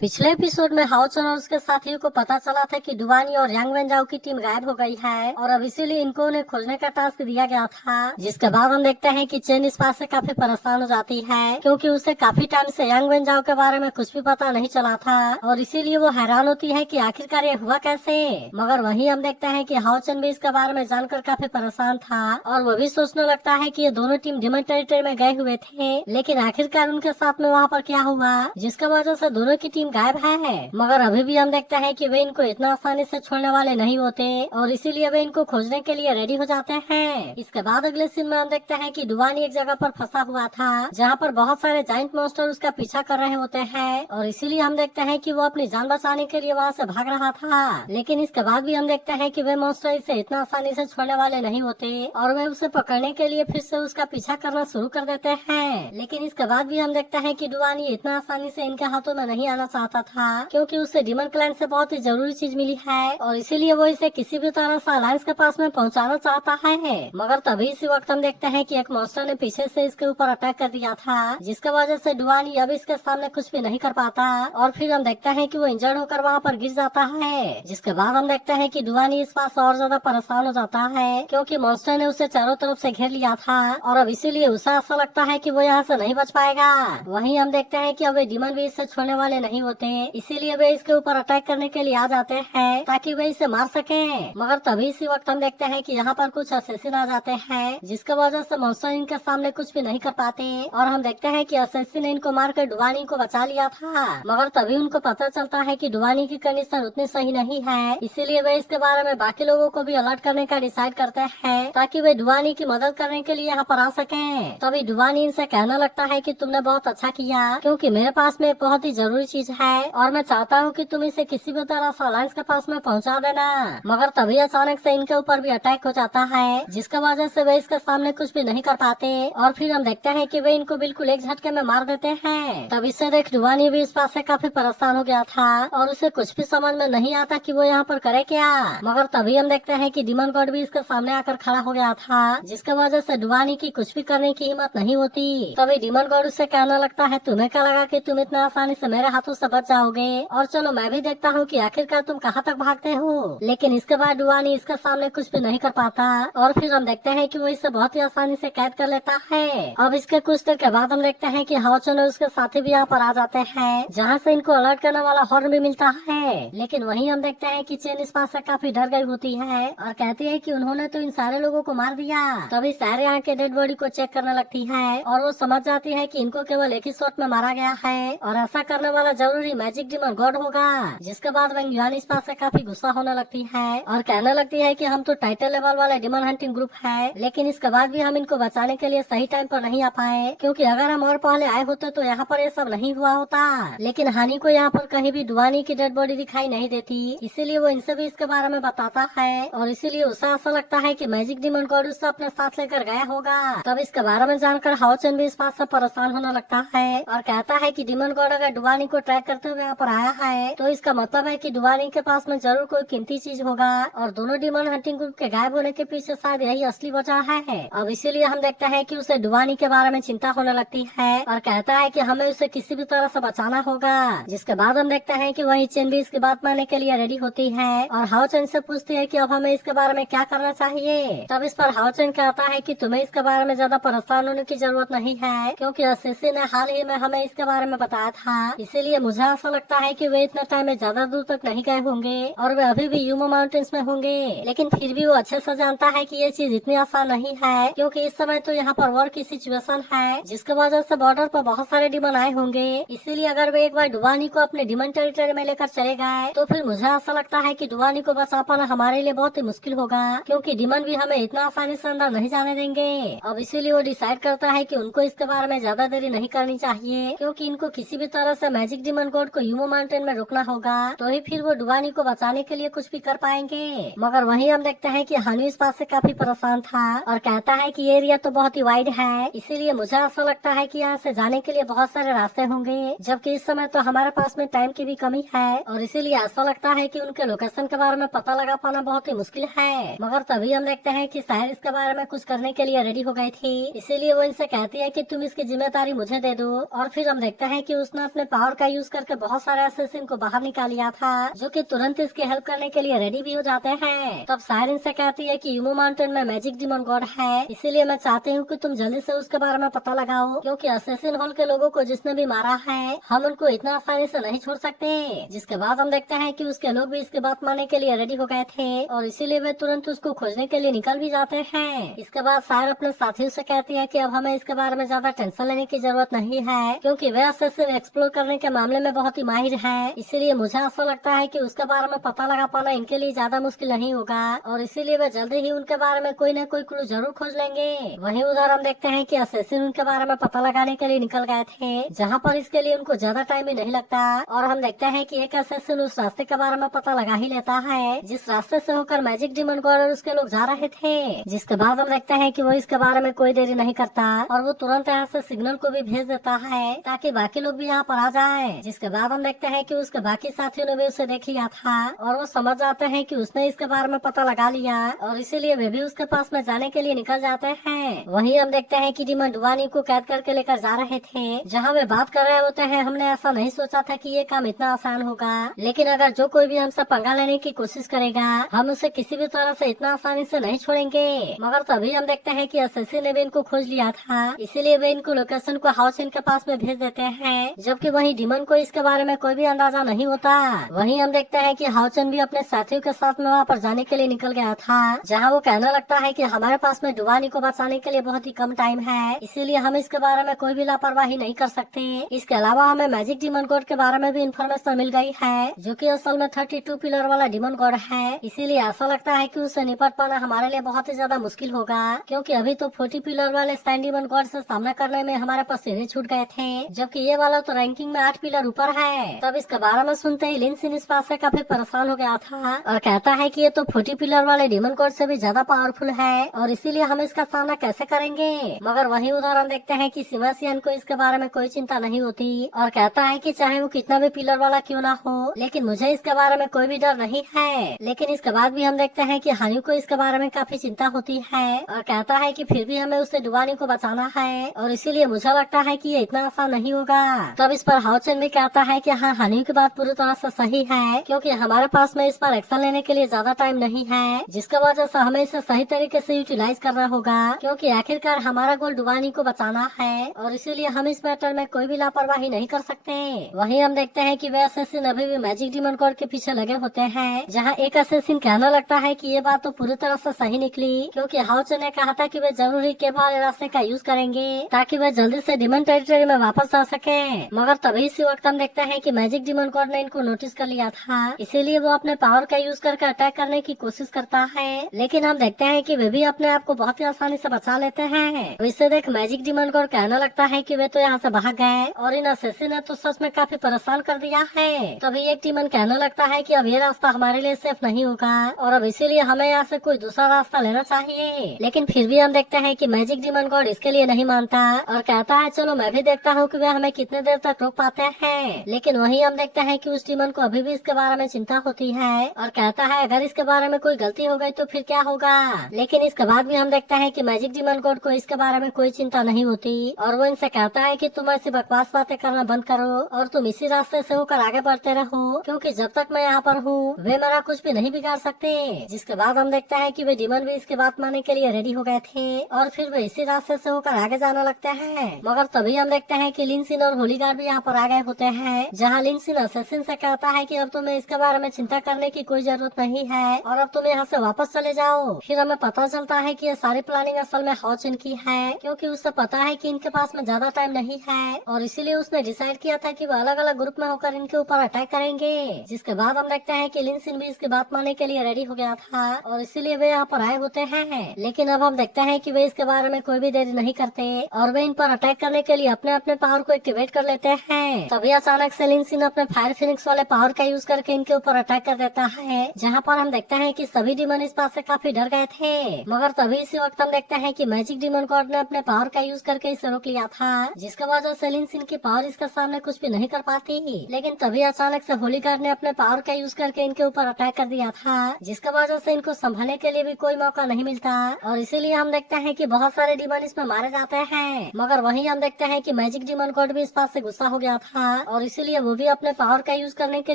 पिछले एपिसोड में हाओचन और उसके साथियों को पता चला था कि डुवानी और यांग वेंजाओ की टीम गायब हो गई है और अब इसीलिए इनको उन्हें खोजने का टास्क दिया गया था। जिसके बाद हम देखते हैं कि चेन इस बात से काफी परेशान हो जाती है क्योंकि उसे काफी टाइम से यांग वेंजाओ के बारे में कुछ भी पता नहीं चला था और इसीलिए वो हैरान होती है कि आखिरकार ये हुआ कैसे। मगर वहीं हम देखते हैं कि हाओचन भी इसके बारे में जानकर काफी परेशान था और वो भी सोचने लगता है कि ये दोनों टीम डिमन टेरिटरी में गए हुए थे, लेकिन आखिरकार उनके साथ में वहाँ पर क्या हुआ जिसकी वजह से दोनों की टीम गायब है। मगर अभी भी हम देखते हैं कि वे इनको इतना आसानी से छोड़ने वाले नहीं होते और इसीलिए वे इनको खोजने के लिए रेडी हो जाते हैं। इसके बाद अगले सीन में हम देखते हैं कि डुवानी एक जगह पर फंसा हुआ था जहाँ पर बहुत सारे जाइंट मॉन्स्टर उसका पीछा कर रहे होते हैं और इसीलिए हम देखते हैं कि वो अपनी जान बचाने के लिए वहाँ से भाग रहा था। लेकिन इसके बाद भी हम देखते हैं कि वे मॉन्स्टर इसे इतना आसानी से छोड़ने वाले नहीं होते और वे उसे पकड़ने के लिए फिर से उसका पीछा करना शुरू कर देते हैं। लेकिन इसके बाद भी हम देखते हैं कि डुवानी इतना आसानी से इनके हाथों में नहीं आना चाहता था क्योंकि उसे डिमन क्लैन से बहुत ही जरूरी चीज मिली है और इसीलिए वो इसे किसी भी तरह से अलायंस के पास में पहुंचाना चाहता है। मगर तभी इसी वक्त हम देखते हैं कि एक मॉन्स्टर ने पीछे से इसके ऊपर अटैक कर दिया था जिसकी वजह से डुवानी अब इसके सामने कुछ भी नहीं कर पाता और फिर हम देखते हैं कि वो इंजर्ड होकर वहाँ पर गिर जाता है। जिसके बाद हम देखते हैं कि डुवानी इस बात से और ज्यादा परेशान हो जाता है क्योंकि मॉन्स्टर ने उसे चारों तरफ से घेर लिया था और अब इसीलिए उसे ऐसा लगता है कि वो यहाँ से नहीं बच पाएगा। वहीं हम देखते हैं कि अब वे डिमन भी इससे छोड़ने वाले नहीं होते, इसीलिए वे इसके ऊपर अटैक करने के लिए आ जाते हैं ताकि वे इसे मार सके। मगर तभी इसी वक्त हम देखते हैं कि यहाँ पर कुछ असैसिन आ जाते हैं जिसकी वजह से मॉन्स्टर इनके सामने कुछ भी नहीं कर पाते और हम देखते हैं कि असैसिन ने इनको मारकर डुवानी को बचा लिया था। मगर तभी उनको पता चलता है कि डुवानी की कंडीशन उतनी सही नहीं है, इसीलिए वे इसके बारे में बाकी लोगों को भी अलर्ट करने का डिसाइड करते हैं ताकि वे डुवानी की मदद करने के लिए यहाँ पर आ सके। तभी डुवानी इनसे कहने लगता है कि तुमने बहुत अच्छा किया क्योंकि मेरे पास में एक बहुत ही जरूरी चीज है और मैं चाहता हूँ कि तुम इसे किसी भी तरह से अलायंस के पास में पहुँचा देना। मगर तभी अचानक से इनके ऊपर भी अटैक हो जाता है जिसकी वजह से वे इसके सामने कुछ भी नहीं कर पाते और फिर हम देखते हैं कि वे इनको बिल्कुल एक झटके में मार देते हैं। तब इसे देख डुवानी भी इस बात से काफी परेशान हो गया था और उसे कुछ भी समझ में नहीं आता कि वो यहाँ पर करे क्या। मगर तभी हम देखते हैं कि डिमन गॉड भी इसके सामने आकर खड़ा हो गया था जिसकी वजह से डुवानी की कुछ भी करने की हिम्मत नहीं होती। तभी डिमन गॉड उससे कहने लगता है तुम्हें क्या लगा कि तुम इतना आसानी से मेरे हाथों से बच जाओगे और चलो मैं भी देखता हूँ कि आखिरकार तुम कहाँ तक भागते हो। लेकिन इसके बाद डुवानी इसके सामने कुछ भी नहीं कर पाता और फिर हम देखते हैं कि वो इसे बहुत ही आसानी से कैद कर लेता है। अब इसके कुछ देर के बाद हम देखते हैं कि हाओचन और उसके साथी भी यहाँ पर आ जाते हैं जहाँ से इनको अलर्ट करने वाला हॉर्न भी मिलता है। लेकिन वहीं हम देखते हैं कि चेन इस बात से काफी डर गई होती है और कहती है कि उन्होंने तो इन सारे लोगों को मार दिया। तभी सारे यहाँ के डेड बॉडी को चेक करने लगती है और वो समझ जाती है कि इनको केवल एक ही शॉट में मारा गया है और ऐसा करने वाला जरूरी मैजिक डिमन गॉड होगा। जिसके बाद वेंग युआन इस बात से काफी गुस्सा होने लगती है और कहने लगती है कि हम तो टाइटल लेवल वाला डिमन हंटिंग ग्रुप है, लेकिन इसके बाद भी हम इनको बचाने के लिए सही टाइम पर नहीं आ पाए क्योंकि अगर हम और पहले आए होते तो यहाँ पर ये सब नहीं हुआ होता। लेकिन हानि को यहाँ पर कहीं भी डुवानी की डेड बॉडी दिखाई नहीं देती, इसीलिए वो इनसे भी इसके बारे में बताता है और इसीलिए उसे ऐसा लगता है कि मैजिक डिमन गॉड उसे अपने साथ लेकर गया होगा। तब इसके बारे में जानकर हाओचन भी इस बात से परेशान होने लगता है और कहता है कि डिमन गॉड अगर डुवानी को ट्रैक करते हुए यहाँ पर आया है तो इसका मतलब है कि डुवानी के पास में जरूर कोई कीमती चीज होगा और दोनों डिमन हंटिंग ग्रुप के गायब होने के पीछे शायद यही असली वजह है। अब इसीलिए हम देखते हैं कि उसे डुवानी के बारे में चिंता होने लगती है और कहता है कि हमें उसे किसी भी तरह से बचाना होगा। जिसके बाद हम देखते हैं कि वही चेन भी इसकी बात मानने के लिए रेडी होती है और हाओचन से पूछती है कि अब हमें इसके बारे में क्या करना चाहिए। तब इस पर हाओचन कहता है कि तुम्हें इसके बारे में ज्यादा परेशान होने की जरूरत नहीं है क्योंकि असिसी ने हाल ही में हमें इसके बारे में बताया था, इसीलिए मुझे ऐसा लगता है कि वे इतना टाइम में ज्यादा दूर तक नहीं गए होंगे और वे अभी भी यूमो माउंटेन्स में होंगे। लेकिन फिर भी वो अच्छे से जानता है कि ये चीज इतनी आसान नहीं है क्योंकि इस समय तो यहाँ पर वॉर की सिचुएशन है जिसकी वजह से बॉर्डर पर बहुत सारे डिमन आए होंगे, इसीलिए अगर वे एक बार डुवानी को अपने डिमन टेरिटरी में लेकर चले गए तो फिर मुझे ऐसा लगता है कि डुवानी को बचा पाना हमारे लिए बहुत ही मुश्किल होगा क्योंकि डिमन भी हमें इतना आसानी से अंदर नहीं जाने देंगे। अब इसीलिए वो डिसाइड करता है कि उनको इसके बारे में ज्यादा देरी नहीं करनी चाहिए क्योंकि इनको किसी भी तरह से मैजिक डिमन गॉड को यूमो माउंटेन में रोकना होगा तो ही फिर वो डुवानी को बचाने के लिए कुछ भी कर पाएंगे। मगर वहीं हम देखते हैं कि हानु इस बात से काफी परेशान था और कहता है कि ये एरिया तो बहुत ही वाइड है, इसीलिए मुझे ऐसा लगता है कि यहाँ से जाने के लिए बहुत सारे रास्ते होंगे, जबकि इस समय तो हमारे पास में टाइम की भी कमी है और इसीलिए ऐसा लगता है कि उनके लोकेशन के बारे में पता लगा पाना बहुत ही मुश्किल है। मगर तभी हम देखते हैं कि शायद इसके बारे में कुछ करने के लिए रेडी हो गई थी, इसीलिए वो इनसे कहती है कि तुम इसकी जिम्मेदारी मुझे दे दो और फिर हम देखते हैं कि उसने अपने पावर का यूज यूज करके बहुत सारे असैसिन को बाहर निकाल लिया था, जो कि तुरंत इसकी हेल्प करने के लिए रेडी भी हो जाते हैं। तब सायरन से कहती है कि यूमो माउंटेन में मैजिक डिमन गॉड है, इसीलिए मैं चाहती हूँ कि तुम जल्दी से उसके बारे में पता लगाओ, क्योंकि असैसिन हॉल के लोगों को जिसने भी मारा है हम उनको इतना आसानी से नहीं छोड़ सकते। जिसके बाद हम देखते हैं कि उसके लोग भी इसकी बात मानने के लिए रेडी हो गए थे और इसीलिए वे तुरंत उसको खोजने के लिए निकल भी जाते हैं। इसके बाद सायर अपने साथियों से कहती है कि अब हमें इसके बारे में ज्यादा टेंशन लेने की जरूरत नहीं है, क्योंकि वे असैसिन एक्सप्लोर करने के मामले में बहुत ही माहिर है। इसीलिए मुझे ऐसा लगता है कि उसके बारे में पता लगा पाना इनके लिए ज्यादा मुश्किल नहीं होगा और इसीलिए वे जल्दी ही उनके बारे में कोई न कोई क्लू जरूर खोज लेंगे। वहीं उधर हम देखते हैं कि असैसिन उनके बारे में पता लगाने के लिए निकल गए थे, जहाँ पर इसके लिए उनको ज्यादा टाइम भी नहीं लगता और हम देखते हैं कि एक असैसिन उस रास्ते के बारे में पता लगा ही लेता है जिस रास्ते से होकर मैजिक डिमन गॉड और उसके लोग जा रहे थे। जिसके बाद हम देखते हैं कि वो इसके बारे में कोई देरी नहीं करता और वो तुरंत यहाँ से सिग्नल को भी भेज देता है ताकि बाकी लोग भी यहाँ पर आ जाए। जिसके बाद हम देखते हैं कि उसके बाकी साथियों ने भी उसे देख लिया था और वो समझ जाते हैं कि उसने इसके बारे में पता लगा लिया और इसीलिए वे भी उसके पास में जाने के लिए निकल जाते हैं। वहीं हम देखते हैं कि डिमन डुवानी को कैद करके लेकर जा रहे थे, जहाँ वे बात कर रहे होते हैं। हमने ऐसा नहीं सोचा था कि ये काम इतना आसान होगा, लेकिन अगर जो कोई भी हमसे पंगा लेने की कोशिश करेगा हम उसे किसी भी तरह से इतना आसानी से नहीं छोड़ेंगे। मगर तभी हम देखते हैं कि असैसिन ने भी इनको खोज लिया था, इसीलिए वे इनको लोकेशन को हाउसिन के पास में भेज देते हैं, जबकि वहीं डिमन को इसके बारे में कोई भी अंदाजा नहीं होता। वहीं हम देखते हैं कि हाउचन भी अपने साथियों के साथ में वहाँ पर जाने के लिए निकल गया था, जहाँ वो कहने लगता है कि हमारे पास में डुवानी को बचाने के लिए बहुत ही कम टाइम है, इसीलिए हम इसके बारे में कोई भी लापरवाही नहीं कर सकते। इसके अलावा हमें मैजिक डिमन गॉड के बारे में भी इन्फॉर्मेशन मिल गई है, जो कि असल में 32 पिलर वाला डिमन गॉड है, इसीलिए ऐसा लगता है कि उससे निपट पाना हमारे लिए बहुत ही ज्यादा मुश्किल होगा, क्योंकि अभी तो 40 पिलर वाले स्टैंड डिमन गॉड से सामना करने में हमारे पास सीधे छूट गए थे, जबकि ये वाला तो रैंकिंग में 8 पिलर ऊपर है। तब इसके बारे में सुनते ही लिन सिन इस पास से काफी परेशान हो गया था और कहता है कि ये तो 40 पिलर वाले डिमन गॉड से भी ज्यादा पावरफुल है और इसीलिए हम इसका सामना कैसे करेंगे। मगर वही उदाहरण देखते हैं कि सिमासियन को इसके बारे में कोई चिंता नहीं होती और कहता है कि चाहे वो कितना भी पिलर वाला क्यों ना हो, लेकिन मुझे इसके बारे में कोई भी डर नहीं है। लेकिन इसके बाद भी हम देखते हैं कि हानियों को इसके बारे में काफी चिंता होती है और कहता है कि फिर भी हमें उससे डुबानी को बचाना है और इसीलिए मुझे लगता है कि ये इतना आसान नहीं होगा। तब इस पर हाउचन भी कहता है कि हाँ, हानियों की बात पूरी तरह से सही है, क्योंकि हमारे पास में इस पर एक्शन लेने के लिए ज्यादा टाइम नहीं है, जिसकी वजह से हमें इसे सही तरीके से यूटिलाइज करना होगा, क्योंकि आखिरकार हमारा गोल डुबानी को बचाना है और इसीलिए हम इस मैटर में कोई भी लापरवाही नहीं कर सकते। वहीं हम देखते हैं कि वे असैसिन अभी भी मैजिक डिमन गॉड के पीछे लगे होते हैं, जहाँ एक असैसिन कहने लगता है कि ये बात तो पूरी तरह से सही निकली, क्योंकि हाउचन ने कहा था कि वे जरूरी के वाले रास्ते का यूज करेंगे ताकि वे जल्दी से डिमन टेरिटरी में वापस आ सके। मगर तभी इसी वक्त हम देखते हैं कि मैजिक डिमन गॉड ने इनको नोटिस कर लिया था, इसीलिए वो अपने पावर का यूज करके अटैक करने की कोशिश करता है, लेकिन हम देखते हैं कि वे भी अपने आप को बहुत ही आसानी से बचा लेते हैं। इसे देख मैजिक डिमन गॉड कहने लगता है कि वे तो यहाँ से भाग गए और इन असैसिन ने तो सच में काफी परेशान कर दिया है। तभी एक डिमन कहने लगता है कि अब ये रास्ता हमारे लिए सेफ नहीं होगा और अब इसीलिए हमें यहाँ से कोई दूसरा रास्ता लेना चाहिए। लेकिन फिर भी हम देखते हैं कि मैजिक डिमन गॉड इसके लिए नहीं मानता और कहता है चलो मैं भी देखता हूँ कि वे हमें कितने देर तक रोक पाते हैं। लेकिन वहीं हम देखते हैं कि उस डिमन को अभी भी इसके बारे में चिंता होती है और कहता है अगर इसके बारे में कोई गलती हो गई तो फिर क्या होगा। लेकिन इसके बाद भी हम देखते हैं कि मैजिक डिमन गॉड को इसके बारे में कोई चिंता नहीं होती और वो इनसे कहता है कि तुम ऐसी बकवास बातें करना बंद करो और तुम इसी रास्ते से होकर आगे बढ़ते रहो, क्योंकि जब तक मैं यहाँ पर हूँ वे मेरा कुछ भी नहीं बिगाड़ सकते। जिसके बाद हम देखते हैं कि वे डिमन भी इसकी बात मानने के लिए रेडी हो गए थे और फिर वे इसी रास्ते से होकर आगे जाने लगते हैं। मगर तभी हम देखते हैं कि लिनसिन और होलीगार्ड भी यहाँ पर आ गए होते हैं, जहाँ लिनसिन असैसिन से कहता है कि अब तुम्हें इसके बारे में चिंता करने की कोई जरूरत नहीं है और अब तुम यहाँ से वापस चले जाओ। फिर हमें पता चलता है कि ये सारी प्लानिंग असल में हाउचन की है, क्योंकि उससे पता है कि इनके पास में ज्यादा टाइम नहीं है और इसीलिए उसने डिसाइड किया था कि वो अलग अलग ग्रुप में होकर इनके ऊपर अटैक करेंगे। जिसके बाद हम देखते हैं कि लिनसिन भी इसकी बात मानने के लिए रेडी हो गया था और इसीलिए वे यहाँ पर आए होते हैं। लेकिन अब हम देखते हैं कि वे इसके बारे में कोई भी देरी नहीं करते और वे इन पर अटैक करने के लिए अपने अपने पावर को एक्टिवेट कर लेते हैं। तभी अचानक से लिनसिन अपने फायर फिनिक्स वाले पावर का यूज करके इनके ऊपर अटैक कर देता है, जहाँ पर हम देखते हैं कि सभी डिमन इस बात से काफी डर गए थे। मगर तभी इसी वक्त हम देखते हैं कि मैजिक डिमन गॉड ने अपने पावर का यूज करके इसे रोक लिया था, जिसके वजह से लिनसिन की पावर इसके सामने कुछ भी नहीं कर पाती। लेकिन तभी अचानक से होलीगार्ड ने अपने पावर का यूज करके इनके ऊपर अटैक कर दिया था, जिसके वजह से इनको संभालने के लिए भी कोई मौका नहीं मिलता और इसीलिए हम देखते हैं कि बहुत सारे डिमन इसमें मारे जाते हैं। मगर वहीं हम देखते हैं कि मैजिक डिमन गॉड भी इस बात से गुस्सा हो गया था और इसीलिए वो भी अपने पावर का यूज करने के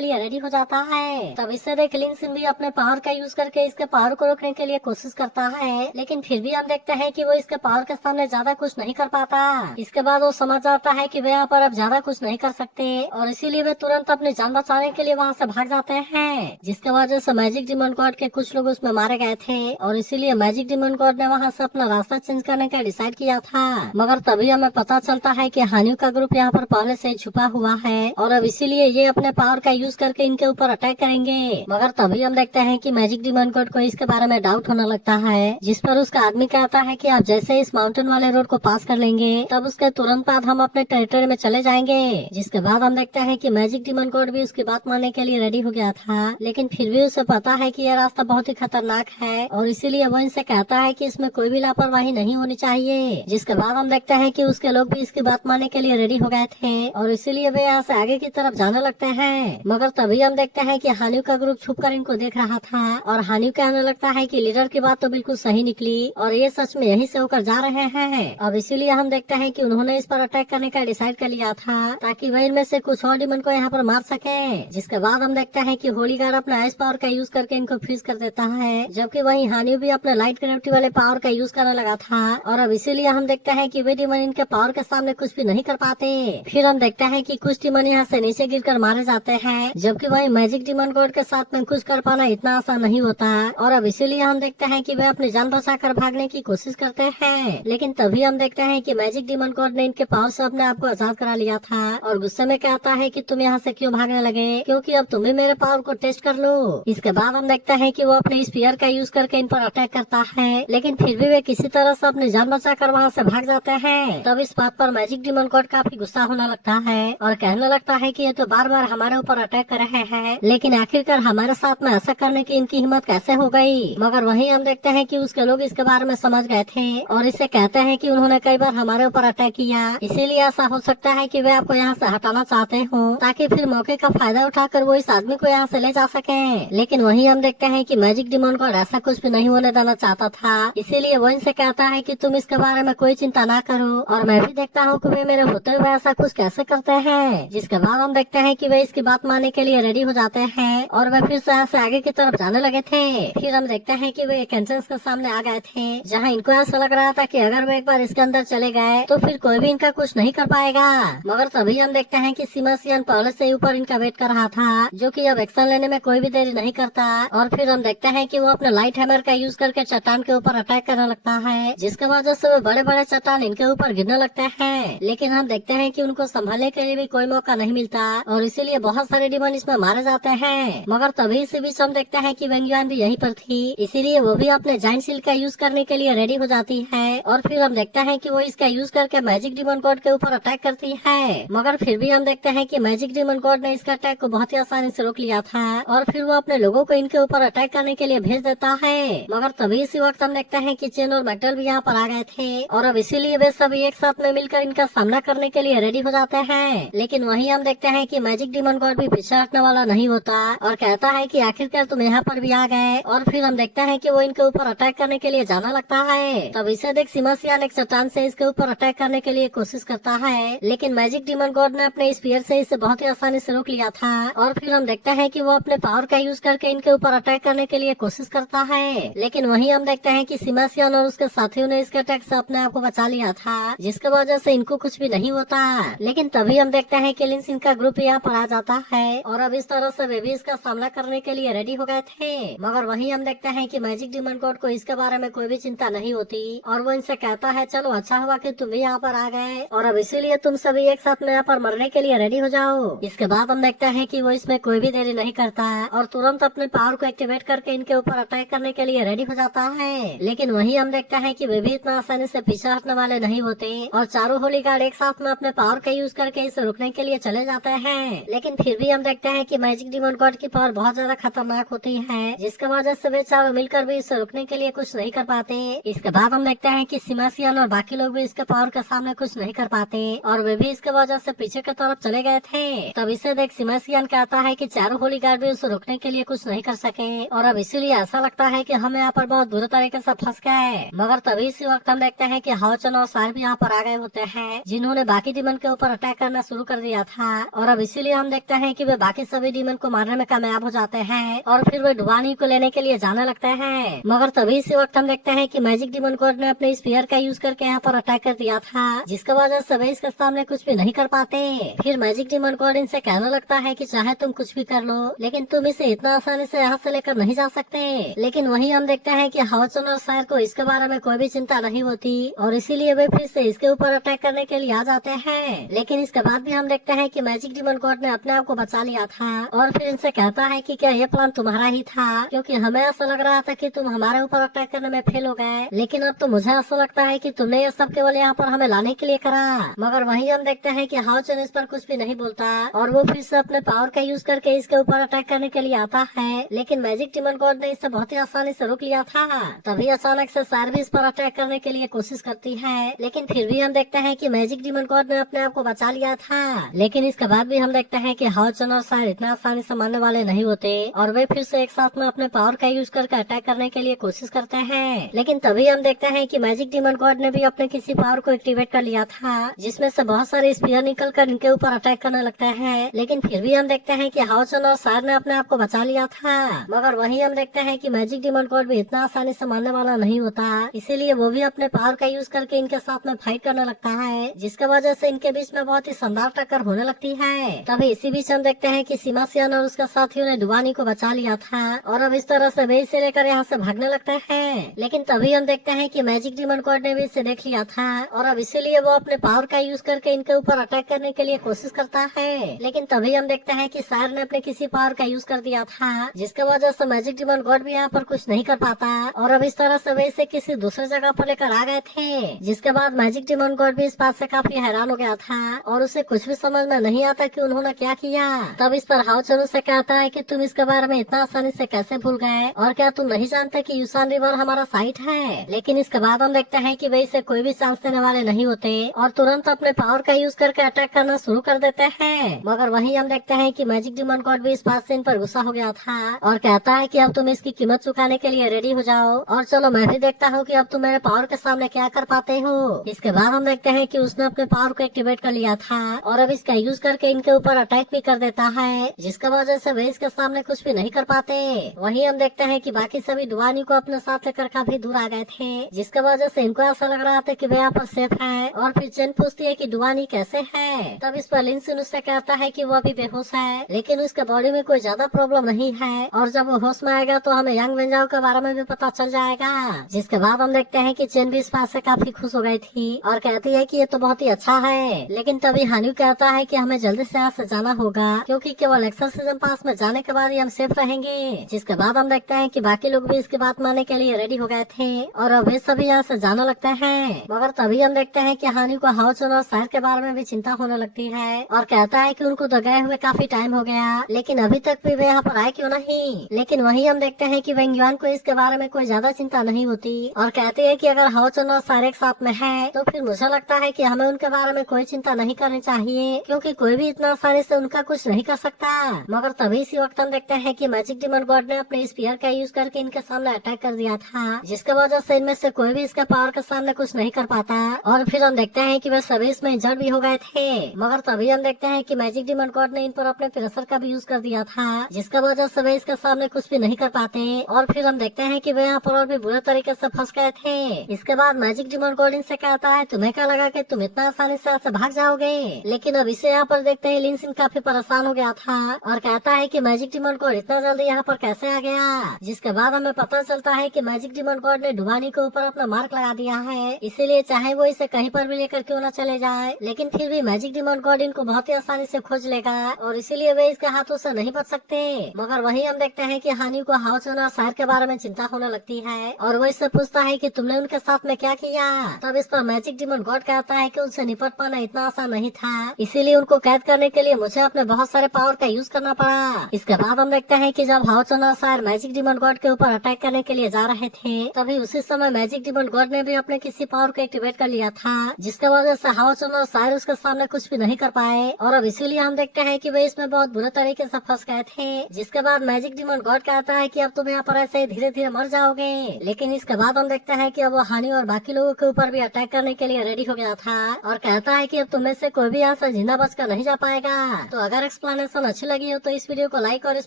लिए रेडी हो जाता है। तब इसे देख लिन सिन भी अपने पावर का यूज करके इसके पावर को रोकने के लिए कोशिश करता है, लेकिन फिर भी हम देखते हैं कि वो इसके पावर के सामने ज्यादा कुछ नहीं कर पाता। इसके बाद वो समझ जाता है कि वे यहाँ पर अब ज्यादा कुछ नहीं कर सकते और इसीलिए वे तुरंत अपनी जान बचाने के लिए वहाँ से भाग जाते हैं, जिसके वजह से मैजिक डिमन गॉड के कुछ लोग उसमें मारे गए थे और इसीलिए मैजिक डिमन गॉड ने वहाँ से अपना रास्ता चेंज करने का डिसाइड किया था। मगर तभी हमें पता चलता है कि हानियों का ग्रुप यहाँ पर पहले से छुपा हुआ है और अब इसीलिए ये अपने पावर का यूज करके इनके ऊपर अटैक करेंगे। मगर तभी हम देखते हैं कि मैजिक डिमन गॉड को इसके बारे में डाउट होने लगता है, जिस पर उसका आदमी कहता है कि आप जैसे इस माउंटेन वाले रोड को पास कर लेंगे तब उसके तुरंत बाद हम अपने टेरिटरी में चले जाएंगे। जिसके बाद हम देखते हैं कि मैजिक डिमन गॉड भी उसकी बात मानने के लिए रेडी हो गया था, लेकिन फिर भी उसे पता है कि यह रास्ता बहुत ही खतरनाक है और इसीलिए वो इनसे कहता है कि इसमें कोई भी लापरवाही नहीं होनी चाहिए। जिसके बाद हम देखते हैं कि उसके लोग भी इसकी बात मानने के लिए रेडी हो गए थे और इसीलिए वे यहाँ से आगे की तरफ जाने लगते हैं। मगर तभी हम देखते हैं कि हानियों का ग्रुप छुपकर इनको देख रहा था और हानियों कहने लगता है कि लीडर की बात तो बिल्कुल सही निकली और ये सच में यहीं से होकर जा रहे हैं। अब इसीलिए हम देखते हैं कि उन्होंने इस पर अटैक करने का डिसाइड कर लिया था ताकि वह इनमें से कुछ और डिमन को यहाँ पर मार सके। जिसके बाद हम देखते हैं कि होली गार्ड अपना आइस पावर का यूज करके इनको फ्रीज कर देता है, जबकि वही हानियों भी अपने लाइट ग्रेविटी वाले पावर का यूज करने लगा था और अब इसीलिए हम देखते हैं कि वे डिमन इनके पावर के सामने कुछ भी नहीं कर पाते। फिर हम देखते हैं कि कुछ डिमन यहाँ से नीचे गिरकर मारे जाते हैं, जबकि वही मैजिक डिमन गॉड के साथ में कुछ कर पाना इतना आसान नहीं होता और अब इसीलिए हम देखते हैं कि वे अपनी जान बचाकर भागने की कोशिश करते हैं। लेकिन तभी हम देखते हैं कि मैजिक डिमन गॉड ने इनके पावर से अपने आप को आजाद करा लिया था और गुस्से में कहता है कि तुम यहाँ से क्यों भागने लगे, क्योंकि अब तुम भी मेरे पावर को टेस्ट कर लो। इसके बाद हम देखते हैं कि वो अपने स्पीयर का यूज करके इन पर अटैक करता है, लेकिन फिर भी वे किसी तरह से अपनी जान बचाकर वहाँ से भाग जाते हैं। तब इस बात पर मैजिक डिमन गॉड काफी गुस्सा होने लगता है और कहने लगता है कि ये तो बार बार हमारे ऊपर अटैक कर रहे हैं, लेकिन आखिरकार हमारे साथ में ऐसा करने की इनकी हिम्मत कैसे हो गई। मगर वहीं हम देखते हैं कि उसके लोग इसके बारे में समझ गए थे और इसे कहते हैं कि उन्होंने कई बार हमारे ऊपर अटैक किया, इसीलिए ऐसा हो सकता है कि वे आपको यहाँ से हटाना चाहते हो ताकि फिर मौके का फायदा उठाकर वो इस आदमी को यहाँ से ले जा सके। लेकिन वहीं हम देखते हैं कि मैजिक डिमन गॉड ऐसा कुछ भी नहीं होने देना चाहता था, इसीलिए वो इनसे कहता है कि तुम इसके बारे में कोई चिंता ना करो और मैं भी देखता हूँ कि वे मेरे होते हुए ऐसा कुछ कैसे करते हैं। जिसके बाद हम देखते हैं कि वे इसकी बात मानने के लिए रेडी हो जाते हैं और वे फिर से यहाँ से आगे की तरफ जाने लगे थे। फिर हम देखते हैं कि वे एक एंट्रेंस के सामने आ गए थे जहाँ इनको ऐसा लग रहा था कि अगर वे एक बार इसके अंदर चले गए तो फिर कोई भी इनका कुछ नहीं कर पाएगा। मगर तभी हम देखते हैं कि सिमासियन पहले से ही ऊपर इनका वेट कर रहा था, जो कि अब एक्शन लेने में कोई भी देरी नहीं करता और फिर हम देखते हैं कि वो अपने लाइट हैमर का यूज करके चट्टान के ऊपर अटैक करने लगता है, जिसके वजह से वो बड़े बड़े चट्टान इनके ऊपर गिरने लगते हैं। लेकिन हम देखते हैं कि उनको संभालने के लिए भी कोई मौका नहीं मिलता और इसीलिए बहुत सारे डिमन इसमें मारे जाते हैं। मगर तभी इसी बीच हम देखते हैं कि वेंगुआन भी यहीं पर थी, इसीलिए वो भी अपने जाइंट सील का यूज करने के लिए रेडी हो जाती है और फिर हम देखते हैं कि वो इसका यूज करके मैजिक डिमन गॉड के ऊपर अटैक करती है। मगर फिर भी हम देखते हैं कि मैजिक डिमन गॉड ने इसका अटैक को बहुत ही आसानी से रोक लिया था और फिर वो अपने लोगों को इनके ऊपर अटैक करने के लिए भेज देता है। मगर तभी इसी वक्त हम देखते हैं कि चेन और मेटल भी यहाँ पर आ गए थे और अब इसीलिए वे सभी एक साथ में मिलकर इनका सामना करने के लिए रेडी हो जाते हैं। लेकिन वहीं हम देखते हैं कि मैजिक डिमन गॉड भी पीछे हटने वाला नहीं होता और कहता है कि आखिरकार तुम यहाँ पर भी आ गए और फिर हम देखते हैं कि वो इनके ऊपर अटैक करने के लिए जाना लगता है। तब इसे देख सिमासियन एक चट्टान से इसके ऊपर अटैक करने के लिए कोशिश करता है, लेकिन मैजिक डिमन गॉड ने अपने स्पीयर से इसे बहुत ही आसानी से रोक लिया था और फिर हम देखते हैं कि वो अपने पावर का यूज करके इनके ऊपर अटैक करने के लिए कोशिश करता है। लेकिन वहीं हम देखते हैं कि सिमासियन और उसके साथियों ने इसके अटैक से अपने आप को बचा लिया था, जिसके वजह से इनको कुछ भी नहीं होता। लेकिन तभी हम देखते हैं कि लिंस इनका ग्रुप यहाँ पर आ जाता है और अब इस तरह से वे भी इसका सामना करने के लिए रेडी हो गए थे। मगर वहीं हम देखते हैं कि मैजिक डिमन गॉड को इसके बारे में कोई भी चिंता नहीं होती और वो इनसे कहता है चलो अच्छा हुआ कि तुम भी यहाँ पर आ गए और अब इसीलिए तुम सभी एक साथ में यहाँ पर मरने के लिए रेडी हो जाओ। इसके बाद हम देखते हैं कि वो इसमें कोई भी देरी नहीं करता और तुरंत अपने पावर को एक्टिवेट करके इनके ऊपर अटैक करने के लिए रेडी हो जाता है। लेकिन वहीं हम देखते हैं कि वे भी इतना आसानी से पीछे हटने वाले नहीं होते और चारों होली गार्ड एक साथ में अपने पावर का यूज करके इसे रोकने के लिए चले जाते हैं। लेकिन फिर भी हम देखते हैं कि मैजिक डिमन गॉड की पावर बहुत ज्यादा खतरनाक होती है, जिसके वजह से वे चारों मिलकर भी इसे रोकने के लिए कुछ नहीं कर पाते। इसके बाद हम देखते हैं कि सिमासियन और बाकी लोग भी इसके पावर के सामने कुछ नहीं कर पाते और वे भी इसके वजह से पीछे की तरफ चले गए थे। तब इसे देख सिमासियन कहता है कि चारों होली गार्ड भी उसे रोकने के लिए कुछ नहीं कर सके और अब इसीलिए ऐसा लगता है कि हम यहाँ पर बहुत बुरे तरीके से फंस गए। मगर तभी इसी वक्त हम देखते हैं कि हाओचन और सार भी यहाँ पर आ गए होते हैं, जिन्होंने बाकी डिमन के ऊपर अटैक करना शुरू कर कर दिया था और अब इसीलिए हम देखते हैं कि वे बाकी सभी डीमन को मारने में कामयाब हो जाते हैं और फिर वे डुवानी को लेने के लिए जाने लगते हैं। मगर तभी इसी वक्त हम देखते हैं कि मैजिक डीमन गॉड ने अपने स्पीयर का यूज करके यहाँ पर अटैक कर दिया था, जिसका वजह से वे इसके सामने कुछ भी नहीं कर पाते। फिर मैजिक डीमन गॉड इनसे कहने लगता है कि चाहे तुम कुछ भी कर लो, लेकिन तुम इसे इतना आसानी से यहाँ से लेकर नहीं जा सकते। लेकिन वहीं हम देखते हैं कि हाओचुन और सायर को इसके बारे में कोई भी चिंता नहीं होती और इसीलिए वे फिर से इसके ऊपर अटैक करने के लिए आ जाते हैं। लेकिन इसके बाद भी हम देखते हैं कि मैजिक डीमन गॉड ने अपने आप को बचा लिया था और फिर इनसे कहता है कि क्या ये प्लान तुम्हारा ही था, क्योंकि हमें ऐसा लग रहा था कि तुम हमारे ऊपर अटैक करने में फेल हो गए, लेकिन अब तो मुझे ऐसा लगता है कि तुमने ये सब केवल यहाँ पर हमें लाने के लिए करा। मगर वहीं हम देखते हैं कि हाओचुन इस पर कुछ भी नहीं बोलता और वो फिर से अपने पावर का यूज करके इसके ऊपर अटैक करने के लिए आता है, लेकिन मैजिक डीमन गॉड ने इसे बहुत ही आसानी से रोक लिया था। तभी अचानक से सायर भी इस पर अटैक करने के लिए कोशिश करती है, लेकिन फिर भी हम देखते हैं कि मैजिक डीमन गॉड ने अपने आप को बचा लिया था। लेकिन इसके बाद भी हम देखते हैं कि हाओचुन और सायर इतना आसानी से मारने वाले नहीं होते और वे फिर से एक साथ में अपने पावर का यूज करके अटैक करने के लिए कोशिश करते हैं। लेकिन तभी हम देखते हैं कि मैजिक डीमन गॉड ने भी अपने किसी पावर को एक्टिवेट कर लिया था, जिसमें से बहुत सारे स्पीयर निकल कर इनके ऊपर अटैक करने लगते हैं। लेकिन फिर भी हम देखते हैं कि हाओचुन और सायर ने अपने आप को बचा लिया था। मगर वहीं हम देखते हैं कि मैजिक डीमन गॉड भी इतना आसानी से मारने वाला नहीं होता, इसीलिए वो भी अपने पावर का यूज करके इनके साथ में फाइट करने लगता है, जिसके वजह से इनके बीच में बहुत ही शानदार टक्कर होने लगती है। तभी इसी बीच हम देखते हैं कि सीमासियन और उसके साथियों ने डुवानी को बचा लिया था और अब इस तरह से वे इसे लेकर यहाँ से भागने लगते हैं। लेकिन तभी हम देखते हैं कि मैजिक डीमन गॉड ने भी इसे देख लिया था और अब इसीलिए वो अपने पावर का यूज करके इनके ऊपर अटैक करने के लिए कोशिश करता है। लेकिन तभी हम देखते हैं कि सायर ने अपने किसी पावर का यूज कर दिया था, जिसके वजह से मैजिक डीमन गॉड भी यहाँ पर कुछ नहीं कर पाता और अब इस तरह से वे इसे किसी दूसरे जगह पर लेकर आ गए थे। जिसके बाद मैजिक डीमन गॉड भी इस बात से काफी हैरान हो गया था और उसे कुछ भी समझ में नहीं आता कि उन्होंने क्या किया। तब इस पर हाओचुन से कहता है कि तुम इसके बारे में इतना आसानी से कैसे भूल गए और क्या तुम नहीं जानते कि युसान रिवर हमारा साइट है। लेकिन इसके बाद हम देखते हैं कि वे इसे कोई भी चांस देने वाले नहीं होते और तुरंत अपने पावर का यूज करके अटैक करना शुरू कर देते हैं। मगर वहीं हम देखते हैं कि मैजिक डीमन गॉड भी इस बात से इन पर गुस्सा हो गया था और कहता है कि अब तुम इसकी कीमत चुकाने के लिए रेडी हो जाओ और चलो मैं भी देखता हूँ कि अब तुम मेरे पावर के सामने क्या कर पाते हो। इसके बाद हम देखते हैं कि उसने अपने पावर को एक्टिवेट कर लिया था और अब इसका यूज करके इनके ऊपर अटैक भी कर देता है, जिसका वजह से वे इसके सामने कुछ भी नहीं कर पाते। वहीं हम देखते हैं कि बाकी सभी डुवानी को अपने साथ लेकर काफी दूर आ गए थे, जिसका वजह से इनको ऐसा लग रहा था कि वे यहाँ पर सेफ है। और फिर चेन पूछती है कि डुवानी कैसे है। तब इस पर लिनसिन उससे कहता है कि वो अभी बेहोश है, लेकिन उसके बॉडी में कोई ज्यादा प्रॉब्लम नहीं है और जब वो होश में आएगा तो हमें यांग वेंजाओ के बारे में भी पता चल जाएगा। जिसके बाद हम देखते हैं कि चेन भी इस बात से काफी खुश हो गई थी और कहती है कि ये तो बहुत ही अच्छा है। लेकिन तभी हान्यू कहता है कि हमें जल्दी से यहाँ से जाना होगा, क्योंकि केवल एक्सोर्सिज्म पास में जाने के बाद ही हम सेफ रहेंगे। जिसके बाद हम देखते हैं कि बाकी लोग भी इसकी बात मानने के लिए रेडी हो गए थे और अब वे सभी यहाँ से जाने लगते हैं। मगर तभी हम देखते हैं कि हान्यू को हाओचुन और सायर के बारे में भी चिंता होने लगती है और कहता है कि उनको तो गए हुए काफी टाइम हो गया, लेकिन अभी तक भी वे यहाँ पर आए क्यों नहीं। लेकिन वहीं हम देखते हैं कि वेंग युआन को इसके बारे में कोई ज्यादा चिंता नहीं होती और कहती है कि अगर हाओचुन और सायर एक साथ में है तो फिर मुझे लगता है कि हमें उनके बारे में कोई चिंता नहीं करनी चाहिए, क्योंकि कोई भी इतना आसानी से उनका कुछ नहीं कर सकता। मगर तभी इसी वक्त हम देखते हैं कि मैजिक डीमन गॉड ने अपने स्पीयर का यूज करके इनके सामने अटैक कर दिया था, जिसके वजह से इनमें से कोई भी इसके पावर के सामने कुछ नहीं कर पाता और फिर हम देखते हैं कि वे सभी इसमें इंजर्ड भी हो गए थे। मगर तभी हम देखते हैं कि मैजिक डीमन गॉड ने इन पर अपने प्रेशर का भी यूज कर दिया था, जिसका वजह से वे इसके सामने कुछ भी नहीं कर पाते और फिर हम देखते हैं कि वे यहाँ पर और भी बुरे तरीके से फंस गए थे। इसके बाद मैजिक डीमन गॉड इनसे कहता है तुम्हें क्या लगा कि तुम इतना आसानी से यहाँ से भाग जाओगे। लेकिन अब इसे यहाँ पर देखते हैं लिनसिन काफी परेशान हो गया था और कहता है कि मैजिक डीमन गॉड इतना जल्दी यहाँ पर कैसे आ गया। जिसके बाद हमें पता चलता है कि मैजिक डीमन गॉड ने डुवानी के ऊपर अपना मार्क लगा दिया है, इसीलिए चाहे वो इसे कहीं पर भी लेकर क्यों न चले जाए, लेकिन फिर भी मैजिक डीमन गॉड इनको बहुत ही आसानी से खोज लेगा और इसीलिए वे इसके हाथों से नहीं बच सकते। मगर वहीं हम देखते हैं कि हान्यू को हाओचुन और सायर के बारे में चिंता होने लगती है और वो इससे पूछता है कि तुमने उनके साथ में क्या किया। तब इस पर मैजिक डीमन गॉड कहता है कि उनसे निपट पाना इतना आसान नहीं था, इसीलिए उनको कैद करने के लिए मुझे अपने बहुत सारे पावर का यूज करना पड़ा। इसके बाद हम देखते हैं कि जब हाओचुन और सायर मैजिक डीमन गॉड के ऊपर अटैक करने के लिए जा रहे थे, तभी उसी समय मैजिक डीमन गॉड ने भी अपने किसी पावर को एक्टिवेट कर लिया था, जिसके वजह से हाओचुन और सायर उसके सामने कुछ भी नहीं कर पाए और अब इसीलिए हम देखते हैं कि वे इसमें बहुत बुरे तरीके से फंस गए थे। जिसके बाद मैजिक डीमन गॉड कहता है कि अब तुम यहाँ पर ऐसे ही धीरे धीरे मर जाओगे। लेकिन इसके बाद हम देखते हैं कि अब वो हानि और बाकी लोगों के ऊपर भी अटैक करने के लिए रेडी हो गया था और कहता है कि अब तुम्हें से कोई भी यहाँ से जिंदा बचकर नहीं जा पाएगा। तो अगर एक्सप्लेनेशन अच्छी लगी हो तो इस वीडियो को लाइक और इस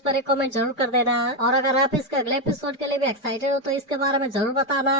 पर एक कमेंट जरूर कर देना। और अगर आप इसके अगले एपिसोड के लिए भी एक्साइटेड हो तो इसके बारे में जरूर बताना।